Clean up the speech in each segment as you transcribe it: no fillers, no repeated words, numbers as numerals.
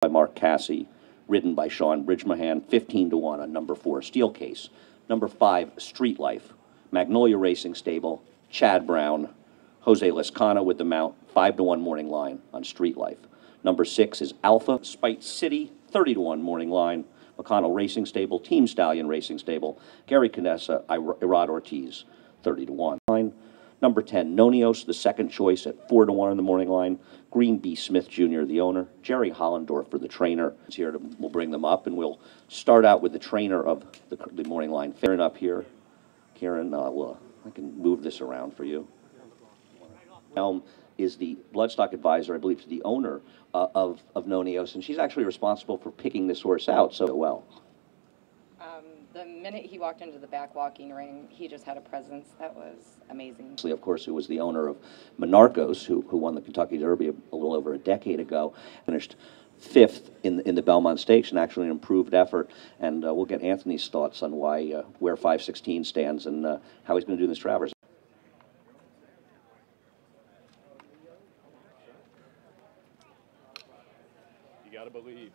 by Mark Cassie, ridden by Sean Bridgemahan, 15-1 on number 4, Steel Case. Number 5, Street Life, Magnolia Racing Stable, Chad Brown, Jose Lescano with the mount, 5-1 morning line on Street Life. Number 6 is Alpha, Spite City, 30-1 morning line, McConnell Racing Stable, Team Stallion Racing Stable, Gary Canessa, Irad Ortiz, 30-1. Number 10, Nonios, the second choice at 4-1 in the morning line. Green B. Smith Jr., the owner. Jerry Hollendorfer, the trainer, is here. We'll bring them up, and we'll start out with the trainer of the morning line. Kieran up here. Kieran, I can move this around for you. Elm is the bloodstock advisor, I believe, to the owner of Nonios, and she's actually responsible for picking this horse out so well. The minute he walked into the back walking ring, he just had a presence that was amazing. Of course, who was the owner of Monarchos, who won the Kentucky Derby a little over a decade ago, finished 5th in the Belmont Stakes, and actually an improved effort. And we'll get Anthony's thoughts on where 516 stands and how he's going to do this Travers. You got to believe.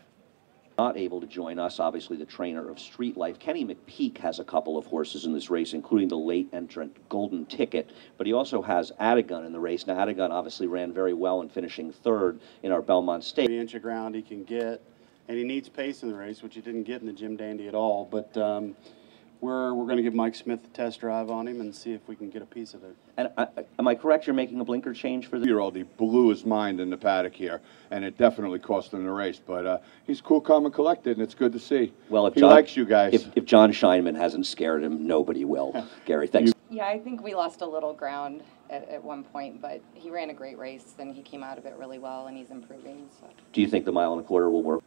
Not able to join us, obviously, the trainer of Street Life. Kenny McPeak has a couple of horses in this race, including the late entrant Golden Ticket, but he also has Atagun in the race. Now, Atagun obviously ran very well in finishing 3rd in our Belmont Stakes. Every inch of ground he can get, and he needs pace in the race, which he didn't get in the Jim Dandy at all, but we're going to give Mike Smith a test drive on him and see if we can get a piece of it. And am I correct, you're making a blinker change for the Year-old, he blew his mind in the paddock here, and it definitely cost him the race. But he's cool, calm, and collected, and it's good to see. Well, he likes you guys. If John Scheinman hasn't scared him, nobody will. Gary, thanks. Yeah, I think we lost a little ground at one point, but he ran a great race, and he came out of it really well, and he's improving. So. Do you think the 1.25 miles will work?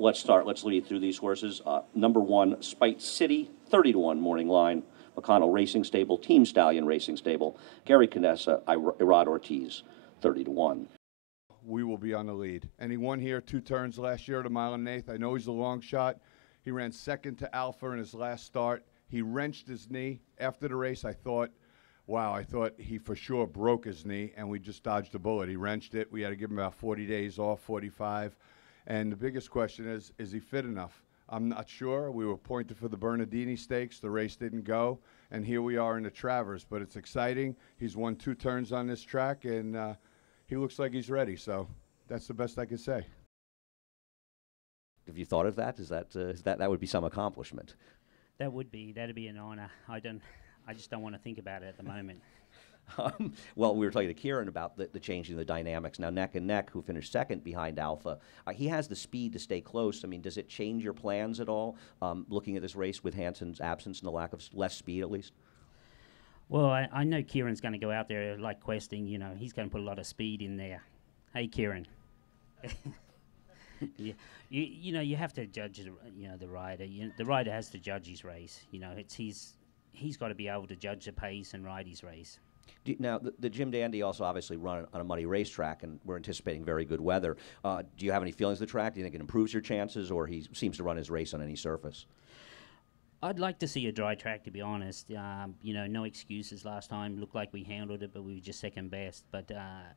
Let's lead through these horses. Number 1, Spite City, 30-1 morning line. McConnell Racing Stable, Team Stallion Racing Stable, Gary Canessa, Irad Ortiz, 30-1. We will be on the lead. And he won here 2 turns last year at 1 1/8. I know he's a long shot. He ran 2nd to Alpha in his last start. He wrenched his knee. After the race, I thought he for sure broke his knee, and we just dodged a bullet. He wrenched it. We had to give him about 40 days off, 45. And the biggest question is he fit enough? I'm not sure. We were pointed for the Bernardini Stakes. The race didn't go, and here we are in the Travers. But it's exciting. He's won 2 turns on this track, and he looks like he's ready. So that's the best I can say. Have you thought of that? That would be some accomplishment? That'd be an honor. I just don't want to think about it at the moment. Well, we were talking to Kieran about the changing the dynamics. Now, Neck and Neck, who finished 2nd behind Alpha, he has the speed to stay close. I mean, does it change your plans at all, looking at this race with Hanson's absence and the lack of less speed, at least? Well, I know Kieran's going to go out there like questing. You know, he's going to put a lot of speed in there. Hey, Kieran. Yeah, you have to judge the rider. The rider has to judge his race. You know, he's got to be able to judge the pace and ride his race. Now, the Jim Dandy also obviously run on a muddy racetrack, and we're anticipating very good weather. Do you have any feelings of the track? Do you think it improves your chances, or he seems to run his race on any surface? I'd like to see a dry track, to be honest. No excuses last time. Looked like we handled it, but we were just second best. But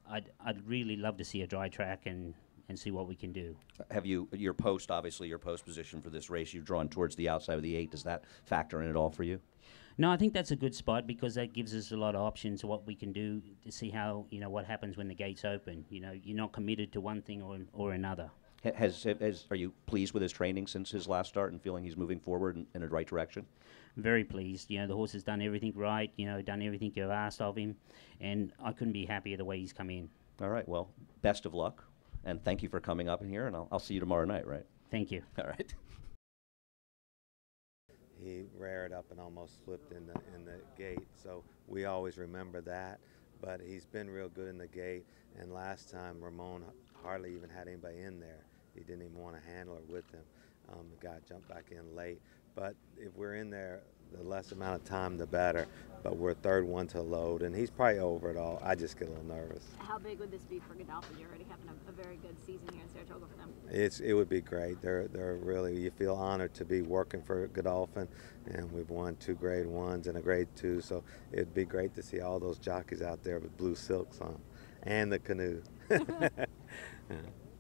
I'd really love to see a dry track and see what we can do. Have you, your post position for this race, you've drawn towards the outside of the 8. Does that factor in at all for you? No, I think that's a good spot because that gives us a lot of options of what we can do to see how, what happens when the gates open. You're not committed to one thing or another. Are you pleased with his training since his last start and feeling he's moving forward in the right direction? Very pleased. The horse has done everything right, done everything you've asked of him, and I couldn't be happier the way he's come in. All right, well, best of luck, and thank you for coming up in here, and I'll see you tomorrow night, right? Thank you. All right. He reared up and almost slipped in the gate, so we always remember that. But he's been real good in the gate, and last time Ramon hardly even had anybody in there. He didn't even want a handler with him. The guy jumped back in late. But if we're in there, the less amount of time, the better. But we're 3rd one to load, and he's probably over it all. I just get a little nervous. How big would this be for Godolphin? You're already having a very good season here in Saratoga for them. It would be great. They're really, you feel honored to be working for Godolphin, and we've won 2 grade 1s and a grade 2, so it'd be great to see all those jockeys out there with blue silks on, and the canoe. Yeah.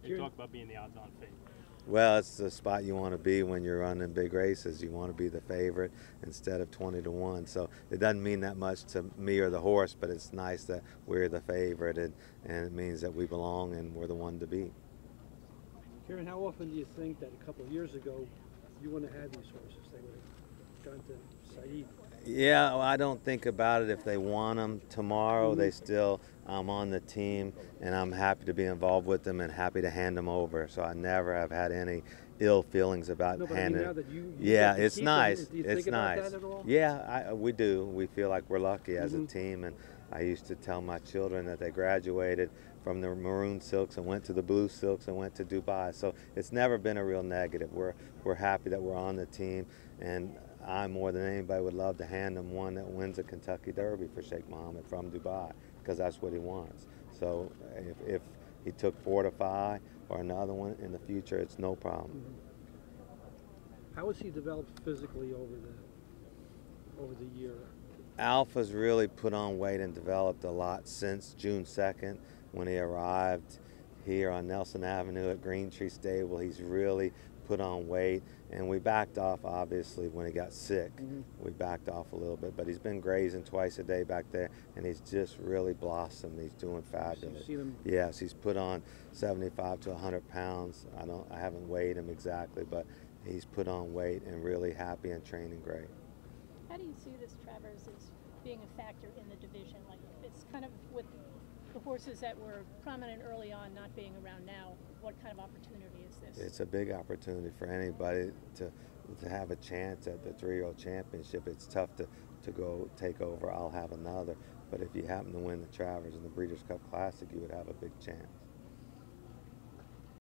You talk about being the odds-on favorite. Well, it's the spot you want to be when you're running big races. You want to be the favorite instead of 20-1. So it doesn't mean that much to me or the horse, but it's nice that we're the favorite, and it means that we belong and we're the one to beat. Karen, how often do you think that a couple of years ago you wouldn't have had these horses? They would have gone to Saeed. Yeah, well, I don't think about it if they want them tomorrow. They still, I'm on the team, and I'm happy to be involved with them and happy to hand them over. So I never have had any ill feelings about No, but handing. I mean, now that you Yeah, get to it's keep nice. them, do you It's think about nice. that at all? Yeah, we do. We feel like we're lucky as a team, and I used to tell my children that they graduated from the maroon silks and went to the blue silks and went to Dubai. So it's never been a real negative. We're happy that we're on the team, and I, more than anybody, would love to hand him one that wins a Kentucky Derby for Sheikh Mohammed from Dubai, because that's what he wants. So if he took 4 to 5 or another one in the future, it's no problem. How has he developed physically over the year? Alpha's really put on weight and developed a lot since June 2nd when he arrived here on Nelson Avenue at Green Tree Stable. He's really put on weight, and we backed off obviously when he got sick. We backed off a little bit, but he's been grazing twice a day back there, and he's just really blossomed. He's doing fabulous. Seen him? Yes, he's put on 75 to 100 pounds. I haven't weighed him exactly, but he's put on weight and really happy and training great. How do you see this, Travers, as being a factor in the division? Like, it's kind of with the horses that were prominent early on not being around now, what kind of opportunity is this? It's a big opportunity for anybody to have a chance at the 3-year-old championship. It's tough to go take over, I'll have another. But if you happen to win the Travers and the Breeders' Cup Classic, you would have a big chance.